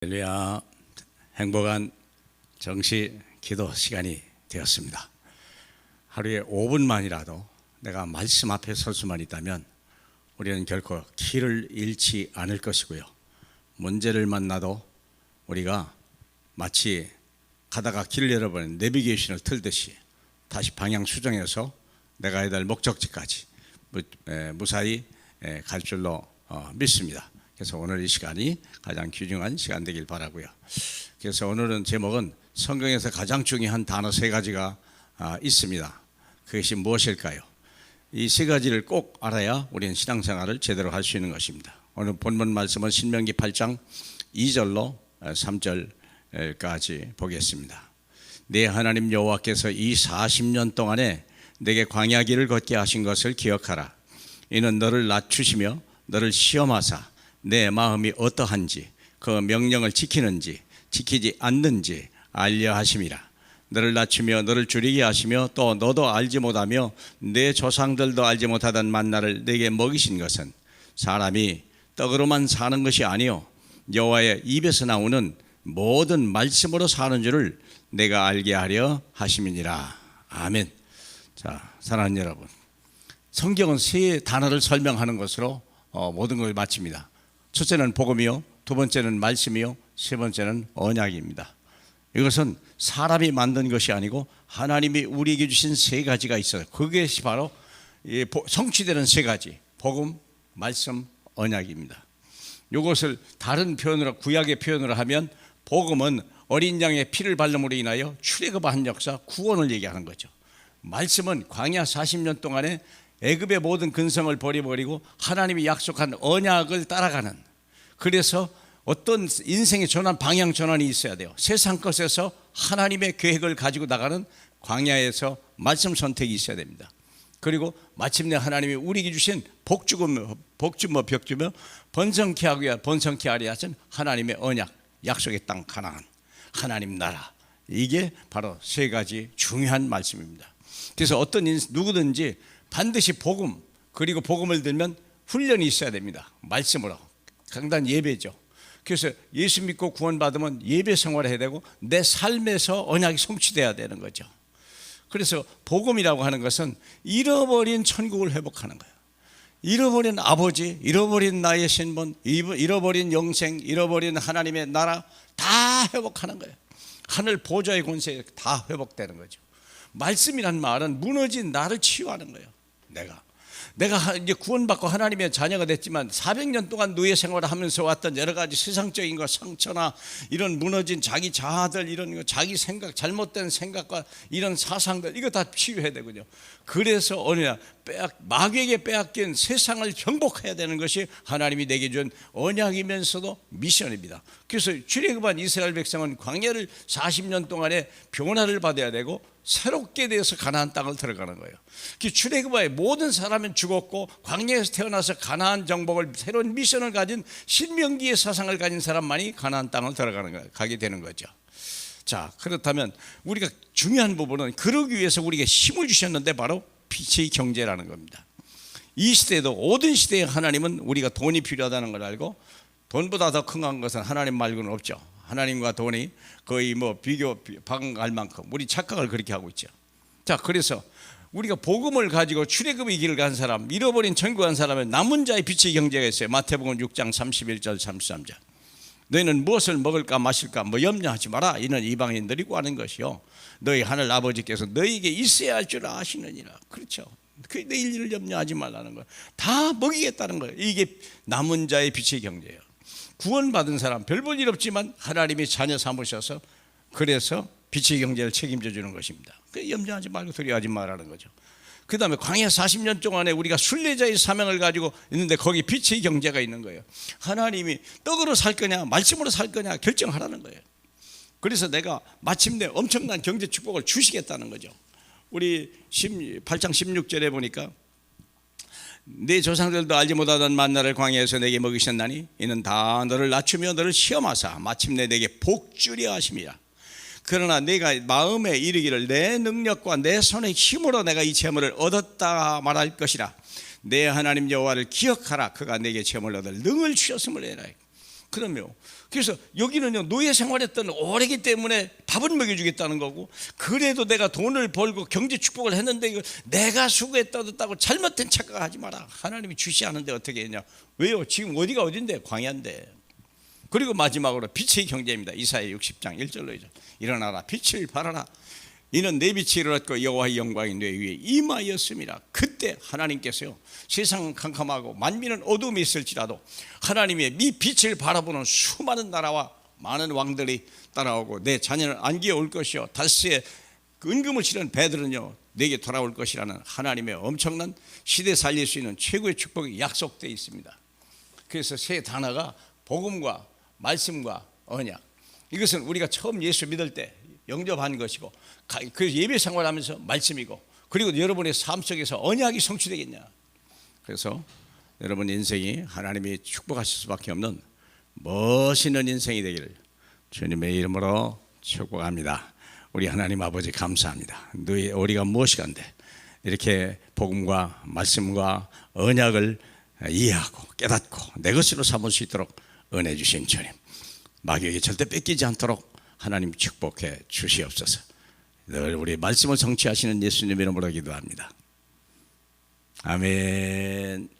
할렐루야. 행복한 정시 기도 시간이 되었습니다. 하루에 5분만이라도 내가 말씀 앞에 설 수만 있다면 우리는 결코 길을 잃지 않을 것이고요, 문제를 만나도 우리가 마치 가다가 길을 잃어버린 내비게이션을 틀듯이 다시 방향 수정해서 내가 해야 될 목적지까지 무사히 갈 줄로 믿습니다. 그래서 오늘 이 시간이 가장 귀중한 시간 되길 바라고요. 그래서 오늘은 제목은 성경에서 가장 중요한 단어 3가지가 있습니다. 그것이 무엇일까요? 이 3가지를 꼭 알아야 우리는 신앙생활을 제대로 할 수 있는 것입니다. 오늘 본문 말씀은 신명기 8장 2절로 3절까지 보겠습니다. 내 하나님 여호와께서 이 40년 동안에 내게 광야 길을 걷게 하신 것을 기억하라. 이는 너를 낮추시며 너를 시험하사 내 마음이 어떠한지 그 명령을 지키는지 지키지 않는지 알려 하심이라. 너를 낮추며 너를 줄이게 하시며 또 너도 알지 못하며 내 조상들도 알지 못하던 만나를 내게 먹이신 것은 사람이 떡으로만 사는 것이 아니요 여호와의 입에서 나오는 모든 말씀으로 사는 줄을 내가 알게 하려 하심이니라. 아멘. 자, 사랑하는 여러분, 성경은 3단어를 설명하는 것으로 모든 걸 마칩니다. 첫째는 복음이요, 두 번째는 말씀이요, 세 번째는 언약입니다. 이것은 사람이 만든 것이 아니고 하나님이 우리에게 주신 3가지가 있어요. 그것이 바로 성취되는 3가지, 복음, 말씀, 언약입니다. 이것을 다른 표현으로, 구약의 표현으로 하면 복음은 어린 양의 피를 발림으로 인하여 출애굽한 역사, 구원을 얘기하는 거죠. 말씀은 광야 40년 동안에 애굽의 모든 근성을 버려버리고 하나님이 약속한 언약을 따라가는, 그래서 어떤 인생의 전환, 방향 전환이 있어야 돼요. 세상 것에서 하나님의 계획을 가지고 나가는 광야에서 말씀 선택이 있어야 됩니다. 그리고 마침내 하나님이 우리에게 주신 복주며 벽주며 번성케 하려 하신 하나님의 언약, 약속의 땅 가나안, 하나님 나라, 이게 바로 3가지 중요한 말씀입니다. 그래서 어떤 누구든지 반드시 복음, 그리고 복음을 들면 훈련이 있어야 됩니다. 말씀으로. 강단 예배죠. 그래서 예수 믿고 구원받으면 예배 생활을 해야 되고 내 삶에서 언약이 성취돼야 되는 거죠. 그래서 복음이라고 하는 것은 잃어버린 천국을 회복하는 거예요. 잃어버린 아버지, 잃어버린 나의 신분, 잃어버린 영생, 잃어버린 하나님의 나라 다 회복하는 거예요. 하늘 보좌의 권세 다 회복되는 거죠. 말씀이란 말은 무너진 나를 치유하는 거예요. 내가 이제 구원받고 하나님의 자녀가 됐지만 400년 동안 노예 생활을 하면서 왔던 여러 가지 세상적인 것, 상처나 이런 무너진 자기 자아들, 이런 거, 자기 생각, 잘못된 생각과 이런 사상들, 이거 다 치유해야 되거든요. 그래서 마귀에게 빼앗긴 세상을 정복해야 되는 것이 하나님이 내게 준 언약이면서도 미션입니다. 그래서 출애굽한 이스라엘 백성은 광야를 40년 동안에 변화를 받아야 되고 새롭게 되어서 가나안 땅을 들어가는 거예요. 출애굽의 모든 사람은 죽었고 광야에서 태어나서 가나안 정복을, 새로운 미션을 가진 신명기의 사상을 가진 사람만이 가나안 땅을 가게 되는 거죠. 자, 그렇다면 우리가 중요한 부분은 그러기 위해서 우리에게 힘을 주셨는데 바로 빛의 경제라는 겁니다. 이 시대에도, 모든 시대에 하나님은 우리가 돈이 필요하다는 걸 알고, 돈보다 더 큰 것은 하나님 말고는 없죠. 하나님과 돈이 거의 방할 만큼 우리 착각을 그렇게 하고 있죠. 자, 그래서 우리가 복음을 가지고 출애굽의 길을 간 사람, 잃어버린 천국 간 사람은 남은 자의 빛의 경제가 있어요. 마태복음 6장 31절 33절. 너희는 무엇을 먹을까 마실까 염려하지 마라. 이는 이방인들이 구하는 것이요 너희 하늘 아버지께서 너희에게 있어야 할 줄 아시느니라. 그렇죠. 그 내일 일을 염려하지 말라는 거예요. 다 먹이겠다는 거예요. 이게 남은 자의 빛의 경제예요. 구원받은 사람, 별 볼 일 없지만 하나님이 자녀 삼으셔서 그래서 빛의 경제를 책임져 주는 것입니다. 염려하지 말고 두려워하지 말라는 거죠. 그 다음에 광야 40년 동안에 우리가 순례자의 사명을 가지고 있는데 거기 빛의 경제가 있는 거예요. 하나님이 떡으로 살 거냐 말씀으로 살 거냐 결정하라는 거예요. 그래서 내가 마침내 엄청난 경제 축복을 주시겠다는 거죠. 우리 8장 16절에 보니까 네 조상들도 알지 못하던 만나를 광야에서 내게 먹이셨나니 이는 다 너를 낮추며 너를 시험하사 마침내 내게 복주려 하심이라. 그러나 내가 마음에 이르기를 내 능력과 내 손의 힘으로 내가 이 재물을 얻었다 말할 것이라. 내 하나님 여호와를 기억하라. 그가 내게 재물을 얻을 능을 주셨음을 해라. 그러면 그래서 여기는요, 노예 생활했던 오래기 때문에 밥은 먹여주겠다는 거고, 그래도 내가 돈을 벌고 경제 축복을 했는데 이거 내가 수고했다고 잘못된 착각하지 마라. 하나님이 주시 않은데 어떻게 했냐. 왜요? 지금 어디가 어딘데? 광야인데. 그리고 마지막으로 빛의 경제입니다. 이사야 60장 1절로 2절. 일어나라, 빛을 발하라. 이는 내 빛이 일어났고 여호와의 영광이 내 위에 임하였음이라. 그때 하나님께서요, 세상은 캄캄하고 만민은 어둠이 있을지라도 하나님의 미 빛을 바라보는 수많은 나라와 많은 왕들이 따라오고 내 자녀는 안기에 올 것이요 다스의 은금을 실은 배들은요 내게 돌아올 것이라는 하나님의 엄청난 시대 살릴 수 있는 최고의 축복이 약속되어 있습니다. 그래서 세 단어가 복음과 말씀과 언약. 이것은 우리가 처음 예수 믿을 때 영접한 것이고, 그 예배 생활하면서 말씀이고, 그리고 여러분의 삶 속에서 언약이 성취되겠냐. 그래서 여러분 인생이 하나님이 축복하실 수밖에 없는 멋있는 인생이 되기를 주님의 이름으로 축복합니다. 우리 하나님 아버지 감사합니다. 우리가 무엇이간데 이렇게 복음과 말씀과 언약을 이해하고 깨닫고 내 것으로 삼을 수 있도록 은혜 주신 주님, 마귀에게 절대 뺏기지 않도록 하나님 축복해 주시옵소서. 늘 우리 말씀을 성취하시는 예수님 이름으로 기도합니다. 아멘.